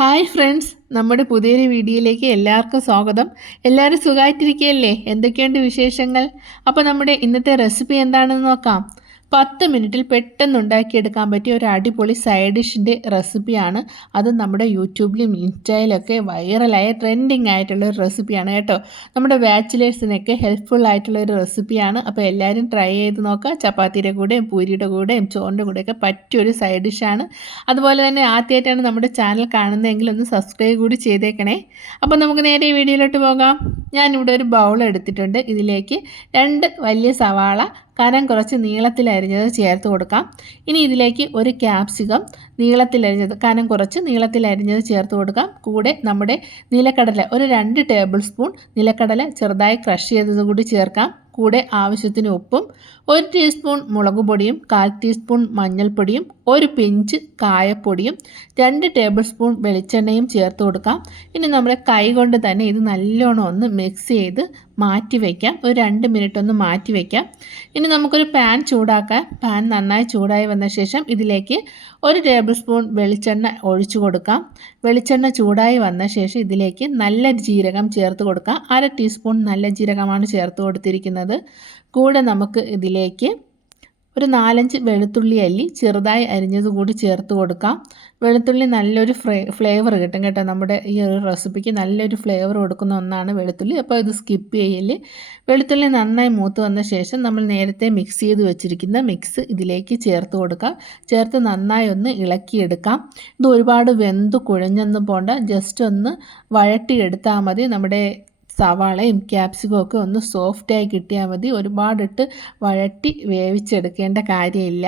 Hi friends, നമ്മുടെ പുതിയൊരു വീഡിയോയിലേക്ക് എല്ലാവർക്കും സ്വാഗതം. എല്ലാവരും സുഖമായിട്ടിരിക്കുകയല്ലേ? എന്തൊക്കെയുണ്ട് വിശേഷങ്ങൾ? അപ്പോൾ നമ്മുടെ ഇന്നത്തെ റെസിപ്പി എന്താണെന്ന് നോക്കാം. 10 മിനിറ്റിൽ പെട്ടെന്ന് ഉണ്ടാക്കിയെടുക്കാൻ പറ്റിയ ഒരു അടിപൊളി സൈഡ് ഡിഷിൻ്റെ റെസിപ്പിയാണ്. അത് നമ്മുടെ യൂട്യൂബിലും ഇൻസ്റ്റയിലൊക്കെ വൈറലായ ട്രെൻഡിങ് ആയിട്ടുള്ള ഒരു റെസിപ്പിയാണ് കേട്ടോ. നമ്മുടെ ബാച്ചിലേഴ്സിനൊക്കെ ഹെൽപ്ഫുൾ ആയിട്ടുള്ള ഒരു റെസിപ്പിയാണ്. അപ്പോൾ എല്ലാവരും ട്രൈ ചെയ്ത് നോക്കുക. ചപ്പാത്തിയുടെ കൂടെയും പൂരിയുടെ കൂടെയും ചോറിൻ്റെ കൂടെയൊക്കെ പറ്റിയൊരു സൈഡ് ഡിഷാണ്. അതുപോലെ തന്നെ ആദ്യമായിട്ടാണ് നമ്മുടെ ചാനൽ കാണുന്നതെങ്കിൽ ഒന്ന് സബ്സ്ക്രൈബ് കൂടി ചെയ്തേക്കണേ. അപ്പോൾ നമുക്ക് നേരെ വീഡിയോയിലോട്ട് പോകാം. ഞാനിവിടെ ഒരു ബൗൾ എടുത്തിട്ടുണ്ട്. ഇതിലേക്ക് 2 വലിയ സവാള കനം കുറച്ച് നീളത്തിലരിഞ്ഞത് ചേർത്ത് കൊടുക്കാം. ഇനി ഇതിലേക്ക് ഒരു ക്യാപ്സിക്കം നീളത്തിലരിഞ്ഞത് കനം കുറച്ച് നീളത്തിലരിഞ്ഞത് ചേർത്ത് കൊടുക്കാം. കൂടെ നമ്മുടെ നിലക്കടല ഒരു 2 ടേബിൾ സ്പൂൺ നിലക്കടല ചെറുതായി ക്രഷ് ചെയ്തത് കൂടി ചേർക്കാം. കൂടെ ആവശ്യത്തിന് ഉപ്പും 1 ടീസ്പൂൺ മുളക് പൊടിയും 1/4 ടീസ്പൂൺ മഞ്ഞൾപ്പൊടിയും 1 പിഞ്ച് കായപ്പൊടിയും 2 ടേബിൾ സ്പൂൺ വെളിച്ചെണ്ണയും ചേർത്ത് കൊടുക്കാം. ഇനി നമ്മുടെ കൈ കൊണ്ട് തന്നെ ഇത് നല്ലോണം ഒന്ന് മിക്സ് ചെയ്ത് മാറ്റി വയ്ക്കാം. ഒരു 2 മിനിറ്റ് ഒന്ന് മാറ്റി വയ്ക്കാം. ഇനി നമുക്കൊരു പാൻ ചൂടാക്കാം. പാൻ നന്നായി ചൂടായി വന്ന ശേഷം ഇതിലേക്ക് 1 ടേബിൾ സ്പൂൺ വെളിച്ചെണ്ണ ഒഴിച്ചു കൊടുക്കാം. വെളിച്ചെണ്ണ ചൂടായി വന്ന ശേഷം ഇതിലേക്ക് നല്ല ജീരകം ചേർത്ത് കൊടുക്കാം. 1/2 ടീസ്പൂൺ നല്ല ജീരകമാണ് ചേർത്ത് കൊടുത്തിരിക്കുന്നത്. കൂടെ നമുക്ക് ഇതിലേക്ക് ഒരു 4-5 വെളുത്തുള്ളി അല്ലി ചെറുതായി അരിഞ്ഞത് കൂടി ചേർത്ത് കൊടുക്കാം. വെളുത്തുള്ളി നല്ലൊരു ഫ്ലേവർ കിട്ടും കേട്ടോ. നമ്മുടെ ഈ ഒരു റെസിപ്പിക്ക് നല്ലൊരു ഫ്ലേവർ കൊടുക്കുന്ന ഒന്നാണ് വെളുത്തുള്ളി. അപ്പോൾ ഇത് സ്കിപ്പ് ചെയ്യല്. വെളുത്തുള്ളി നന്നായി മൂത്ത് വന്ന ശേഷം നമ്മൾ നേരത്തെ മിക്സ് ചെയ്ത് വെച്ചിരിക്കുന്ന മിക്സ് ഇതിലേക്ക് ചേർത്ത് കൊടുക്കാം. ചേർത്ത് നന്നായി ഒന്ന് ഇളക്കിയെടുക്കാം. ഇത് ഒരുപാട് വെന്ത് കുഴഞ്ഞൊന്നും പോണ്ട, ജസ്റ്റ് ഒന്ന് വഴട്ടിയെടുത്താൽ മതി. നമ്മുടെ സവാളയും ക്യാപ്സിക്കും ഒക്കെ ഒന്ന് സോഫ്റ്റായി കിട്ടിയാൽ മതി. ഒരുപാടിട്ട് വഴട്ടി വേവിച്ചെടുക്കേണ്ട കാര്യമില്ല.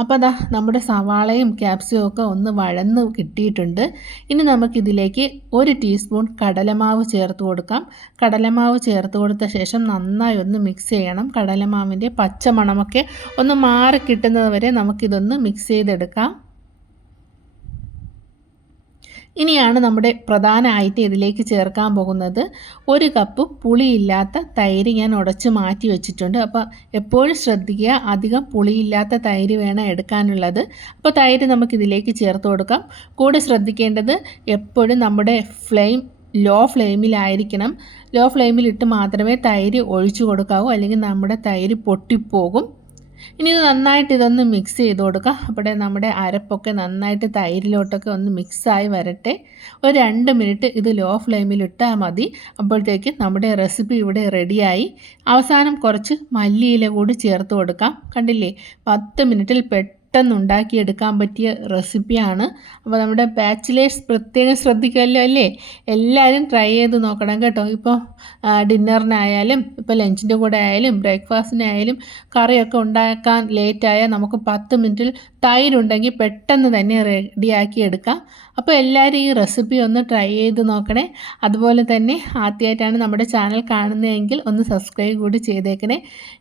അപ്പോൾ അതാ നമ്മുടെ സവാളയും ക്യാപ്സിക്കും ഒക്കെ ഒന്ന് വഴന്ന് കിട്ടിയിട്ടുണ്ട്. ഇനി നമുക്കിതിലേക്ക് 1 ടീസ്പൂൺ കടലമാവ് ചേർത്ത് കൊടുക്കാം. കടലമാവ് ചേർത്ത് കൊടുത്ത ശേഷം നന്നായി ഒന്ന് മിക്സ് ചെയ്യണം. കടലമാവിൻ്റെ പച്ചമണമൊക്കെ ഒന്ന് മാറി കിട്ടുന്നത് വരെ നമുക്കിതൊന്ന് മിക്സ് ചെയ്തെടുക്കാം. ഇനിയാണ് നമ്മുടെ പ്രധാന ഐറ്റം ഇതിലേക്ക് ചേർക്കാൻ പോകുന്നത്. 1 കപ്പ് പുളിയില്ലാത്ത തൈര് ഞാൻ ഉടച്ച് മാറ്റി വെച്ചിട്ടുണ്ട്. അപ്പോൾ എപ്പോഴും ശ്രദ്ധിക്കുക, അധികം പുളിയില്ലാത്ത തൈര് വേണം എടുക്കാനുള്ളത്. അപ്പോൾ തൈര് നമുക്കിതിലേക്ക് ചേർത്ത് കൊടുക്കാം. കൂടെ ശ്രദ്ധിക്കേണ്ടത് എപ്പോഴും നമ്മുടെ ഫ്ലെയിം ലോ ഫ്ലെയിമിലായിരിക്കണം. ലോ ഫ്ലെയിമിലിട്ട് മാത്രമേ തൈര് ഒഴിച്ചു കൊടുക്കാവൂ, അല്ലെങ്കിൽ നമ്മുടെ തൈര് പൊട്ടിപ്പോകും. ഇനി ഇത് നന്നായിട്ട് ഇതൊന്ന് മിക്സ് ചെയ്ത് കൊടുക്കാം. അപ്പോൾ നമ്മുടെ അരപ്പൊക്കെ നന്നായിട്ട് തൈരിലോട്ടൊക്കെ ഒന്ന് മിക്സായി വരട്ടെ. ഒരു 2 മിനിറ്റ് ഇത് ലോ ഫ്ലെയിമിലിട്ടാൽ മതി. അപ്പോഴത്തേക്ക് നമ്മുടെ റെസിപ്പി ഇവിടെ റെഡിയായി. അവസാനം കുറച്ച് മല്ലിയില കൂടി ചേർത്ത് കൊടുക്കാം. കണ്ടില്ലേ, 10 മിനിറ്റിൽ പെട്ടെന്ന് ഉണ്ടാക്കിയെടുക്കാൻ പറ്റിയ റെസിപ്പിയാണ്. അപ്പോൾ നമ്മുടെ ബാച്ചിലേഴ്സ് പ്രത്യേകം ശ്രദ്ധിക്കുമല്ലോ അല്ലേ? എല്ലാവരും ട്രൈ ചെയ്ത് നോക്കണം കേട്ടോ. ഇപ്പോൾ ഡിന്നറിനായാലും ഇപ്പോൾ ലഞ്ചിൻ്റെ കൂടെ ആയാലും ബ്രേക്ക്ഫാസ്റ്റിനായാലും കറിയൊക്കെ ഉണ്ടാക്കാൻ ലേറ്റായാൽ നമുക്ക് 10 മിനിറ്റിൽ തൈരുണ്ടെങ്കിൽ പെട്ടെന്ന് തന്നെ റെഡിയാക്കി എടുക്കാം. അപ്പോൾ എല്ലാവരും ഈ റെസിപ്പി ഒന്ന് ട്രൈ ചെയ്ത് നോക്കണേ. അതുപോലെ തന്നെ ആദ്യമായിട്ടാണ് നമ്മുടെ ചാനൽ കാണുന്നതെങ്കിൽ ഒന്ന് സബ്സ്ക്രൈബ് കൂടി ചെയ്തേക്കണേ.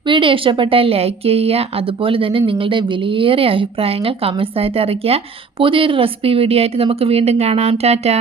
വീഡിയോ ഇഷ്ടപ്പെട്ടാൽ ലൈക്ക് ചെയ്യുക. അതുപോലെ തന്നെ നിങ്ങളുടെ വിലയേറിയ അഭിപ്രായങ്ങൾ കമൻസായിട്ട് അറിയിക്കുക. പുതിയൊരു റെസിപ്പി വീഡിയോ ആയിട്ട് നമുക്ക് വീണ്ടും കാണാം. ടാറ്റാ.